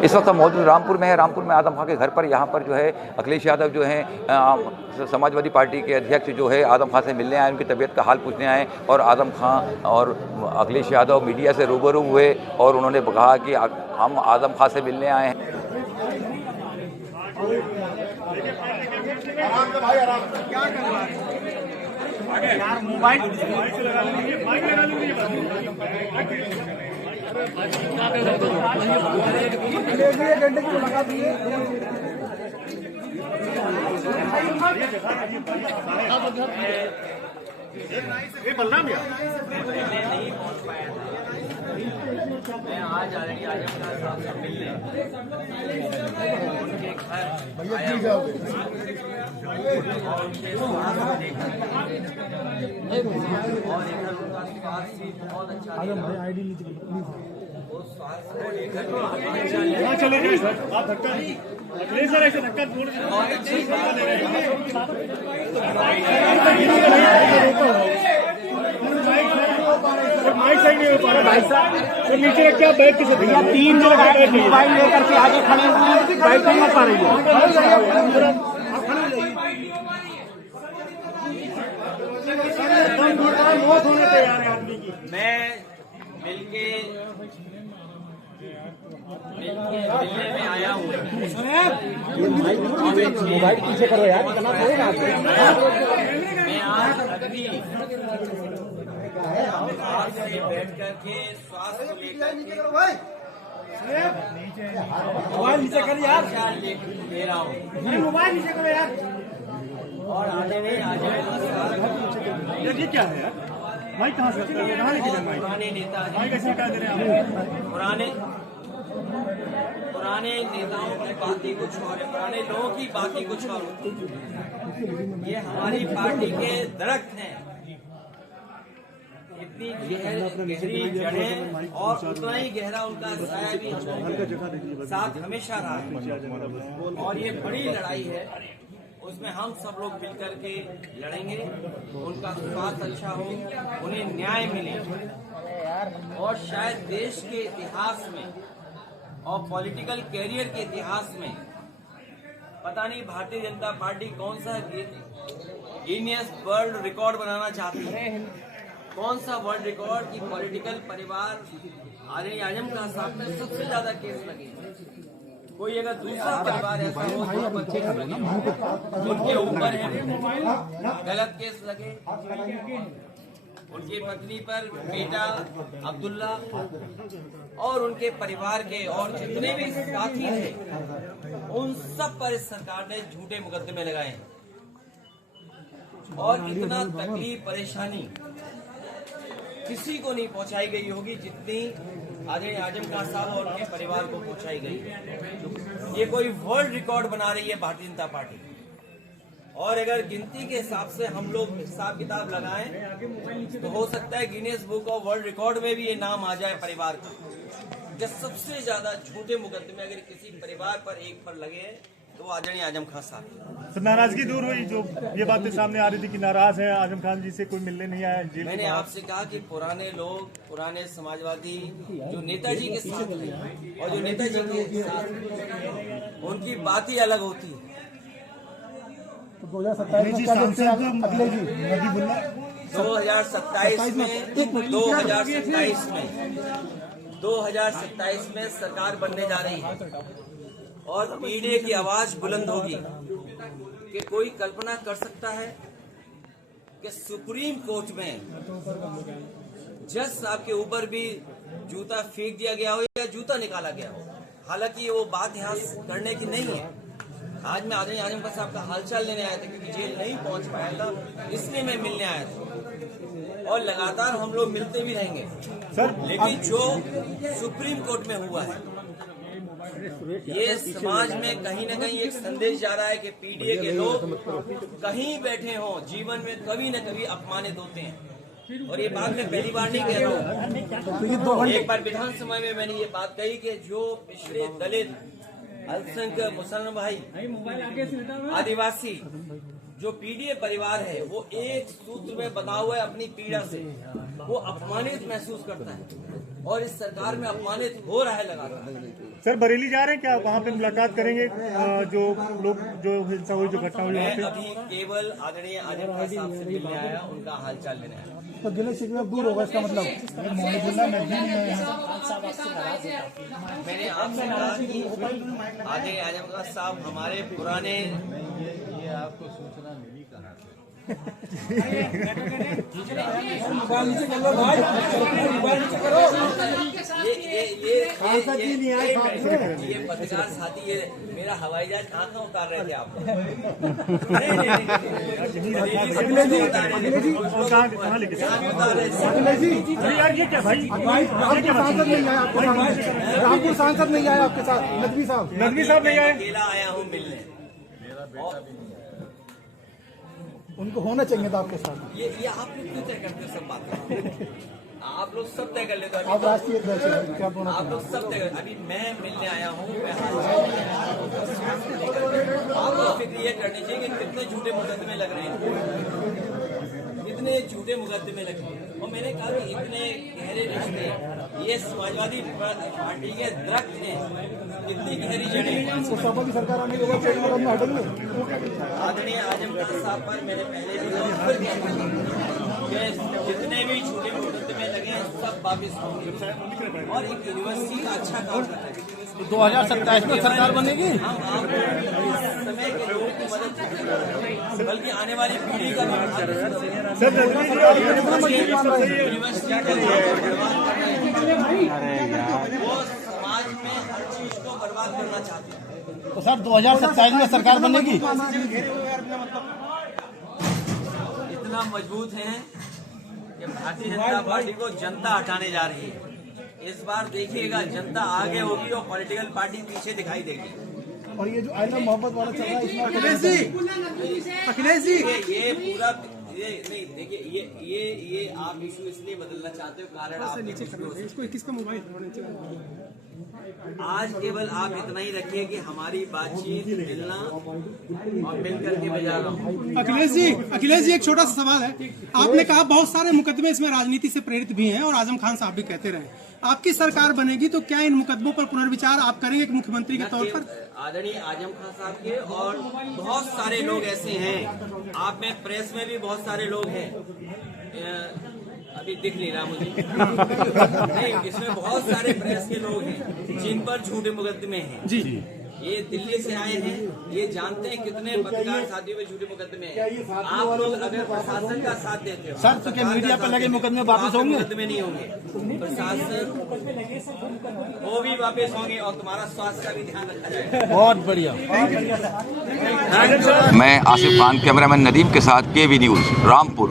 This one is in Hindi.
इस वक्त हम मौजूद रामपुर में है। रामपुर में आदम खां के घर पर, यहाँ पर जो है अखिलेश यादव जो हैं समाजवादी पार्टी के अध्यक्ष जो है आदम खां से मिलने आए, उनकी तबीयत का हाल पूछने आए और आदम खां और अखिलेश यादव मीडिया से रूबरू हुए और उन्होंने कहा कि हम आदम खां से मिलने आए हैं। बलराम मैं आज ऑलरेडी आजम खान साहब से मिलने उनके घर आया हूं और उनके स्वास्थ्य देखा और इधर उनका स्वास्थ्य बहुत अच्छा वो स्वास्थ्य को लेकर चले गए सर, आप धक्का अखिलेश सर ऐसे धक्का छोड़ बहुत अच्छी बात है। माइक सही नहीं हो पा रहा भाई साहब, तो नीचे रख के आप बैठ के भैया 3 लोग मोबाइल लेकर के आगे खड़े हुए बैठ नहीं पा रही है। मौत होने तैयार है आदमी की। मैं मिलके मिलने में आया हूँ। मोबाइल पीछे करो यार, इतना थोड़ा मैं आज अभी आपसे बैठ करके स्वास्थ्य को लेकर मोबाइल नीचे कर यार, ले रहा हूँ मोबाइल नीचे करो यार। और आने में ये क्या है यार, माइक कहाँ से कहाँ लेके जाए? पुराने नेता माइक ऐसे हटा दे रहे हैं आप। पुराने नेताओं की बातें कुछ और है, पुराने लोगों की बातें कुछ और होती है। ये हमारी पार्टी के दरख्त हैं, इतनी गहरी जड़ें और उतना ही गहरा उनका साया भी साथ हमेशा रहा है। और ये बड़ी लड़ाई है, उसमें हम सब लोग मिलकर के लड़ेंगे, उनका स्वास्थ्य अच्छा हो, उन्हें न्याय मिले और शायद देश के इतिहास में और पॉलिटिकल कैरियर के इतिहास में पता नहीं भारतीय जनता पार्टी कौन सा गिनीज वर्ल्ड रिकॉर्ड बनाना चाहती है, कौन सा वर्ल्ड रिकॉर्ड की पॉलिटिकल परिवार आदरणीय आजम खान साहब में सबसे ज्यादा केस लगे। कोई अगर दूसरा परिवार ऐसा हो तो उनके ऊपर है गलत केस लगे, उनकी पत्नी पर बेटा अब्दुल्ला और उनके परिवार के और जितने भी साथी थे उन सब पर इस सरकार ने झूठे मुकदमे लगाए हैं। और इतना तकलीफ परेशानी किसी को नहीं पहुंचाई गई होगी जितनी आदरणीय आजम खान साहब और उनके परिवार को पहुंचाई गई। ये कोई वर्ल्ड रिकॉर्ड बना रही है भारतीय जनता पार्टी, और अगर गिनती के हिसाब से हम लोग हिसाब किताब लगाएं तो हो सकता है Guinness book of world record में भी ये नाम आ जाए परिवार का, कि सबसे ज्यादा झूठे मुकदमे अगर किसी परिवार पर एक पर लगे तो आदरणीय आजम खान साहब। तो नाराजगी दूर हुई, जो ये बातें सामने आ रही थी कि नाराज है आजम खान जी से, कोई मिलने नहीं आया जेल। मैंने आपसे कहा कि पुराने लोग, पुराने समाजवादी जो नेताजी के साथ थे और जो नेताजी के साथ उनकी बात ही अलग होती है। 2027 में सरकार बनने जा रही है और मीडिया की आवाज बुलंद होगी कि कोई कल्पना कर सकता है कि सुप्रीम कोर्ट में जज साहब के ऊपर भी जूता फेंक दिया गया हो या जूता निकाला गया हो। हालांकि वो बात यहाँ करने की नहीं है। आज मैं आदरणीय आजम खान साहब का हालचाल लेने आया था क्योंकि जेल नहीं पहुंच पाया था, इसलिए मैं मिलने आया था और लगातार हम लोग मिलते भी रहेंगे सर। लेकिन जो सुप्रीम कोर्ट में हुआ है ये समाज में कहीं न कहीं एक संदेश जा रहा है कि पीडीए के लोग कहीं बैठे हों जीवन में कभी न कभी अपमानित होते हैं। और ये बात मैं पहली बार नहीं कह रहा हूँ, एक बार विधानसभा में मैंने ये बात कही कि जो पिछड़े दलित अल्पसंख्यक मुसलमान भाई आदिवासी जो पीडीए परिवार है वो एक सूत्र में बंधा हुआ है अपनी पीड़ा से, वो अपमानित महसूस करता है और इस सरकार में अपमानित हो रहा है लगातार। सर बरेली जा रहे हैं क्या? वहाँ पे मुलाकात करेंगे जो लोग जो हिंसा हुई, जो घटना हुई वहाँ मैं पे? अभी केवल आदरणीय आजम खान साहब से मिलने आया, उनका हालचाल लेने आया। तो गिले शिकवे अब दूर होगा इसका मतलब? मैंने आपसे कहा कि आदरणीय आजम खान साहब हमारे पुराने आपको सूचना मिली कहाँ से? ये पत्रकार साथी, ये मेरा हवाई जहाज कहाँ उतार रहे थे आप? कहाँ लेके यार ये क्या भाई? सांसद नहीं आया आपके साथ? रामपुर सांसद नहीं आया आपके साथ? नदवी साहब नहीं आए? अकेला आया हूँ मिलने। उनको होना चाहिए था आपके साथ। ये आप लोग क्यों तय करते हो सब बात? आप लोग सब तय कर लेते हो। आप राष्ट्रीय अध्यक्ष हैं, क्या बोलना? आप लोग सब तय। अभी मैं मिलने आया हूँ, मैं आप लोग फिक्र ये करनी चाहिए कि कितने झूठे मुकदमे लग रहे हैं, कितने झूठे मुकदमे लगे। और मैंने कहा कि इतने गहरे रिश्ते ये समाजवादी पार्टी के दरख्त हैं, कितनी गहरी जड़ें। सपा की सरकार आने के बाद हटेंगे। आदरणीय आजम खान साहब पर मैंने पहले भी जितने भी छोटे मुकदमे लगे हैं सब वापिस होंगे और एक यूनिवर्सिटी का अच्छा काम करता है। 2027 में सरकार बनेगी। हम आपको इस समय के लोगों की मदद बल्कि आने वाली पीढ़ी का भी यूनिवर्सिटी वो समाज में हर चीज को बर्बाद करना चाहते हैं। तो सर 2027 में सरकार बनेगी। इतना मजबूत हैं कि भारतीय जनता पार्टी को जनता हटाने जा रही है। इस बार देखिएगा जनता आगे होगी और पॉलिटिकल पार्टी पीछे दिखाई देगी। और ये जो आईना मोहब्बत वाला चल रहा है इसमें अखिलेश जी ये पूरा ये नहीं देखिए, ये आप इशू इसलिए बदलना चाहते हो, कारण आप किसका मोबाइल आज केवल आप इतना ही रखिए कि हमारी बातचीत मिलना और मिल करके बजा रहा हूँ। अखिलेश जी एक छोटा सा सवाल है। आपने कहा बहुत सारे मुकदमे इसमें राजनीति से प्रेरित भी हैं और आजम खान साहब भी कहते रहे। आपकी सरकार बनेगी तो क्या इन मुकदमों पर पुनर्विचार आप करेंगे एक मुख्यमंत्री के तौर पर? आदरणीय आजम खान साहब के और बहुत सारे लोग ऐसे हैं, आप में प्रेस में भी बहुत सारे लोग हैं, अभी दिख नहीं रहा मुझे नहीं, इसमें बहुत सारे प्रेस के लोग हैं जिन पर झूठे मुकदमे हैं। जी ये दिल्ली से आए हैं, ये जानते हैं कितने पत्रकार साथियों में झूठे मुकदमे हैं। आप लोग अगर प्रशासन का साथ देते हो सर, तो क्या मीडिया पर लगे मुकदमे वापस होंगे? मुकदमे नहीं होंगे, प्रशासन वो भी वापस होंगे और तुम्हारा स्वास्थ्य का भी ध्यान रखा जाएगा। बहुत बढ़िया। मैं आसिफ खान, कैमरामैन नदीम के साथ KV न्यूज़, रामपुर।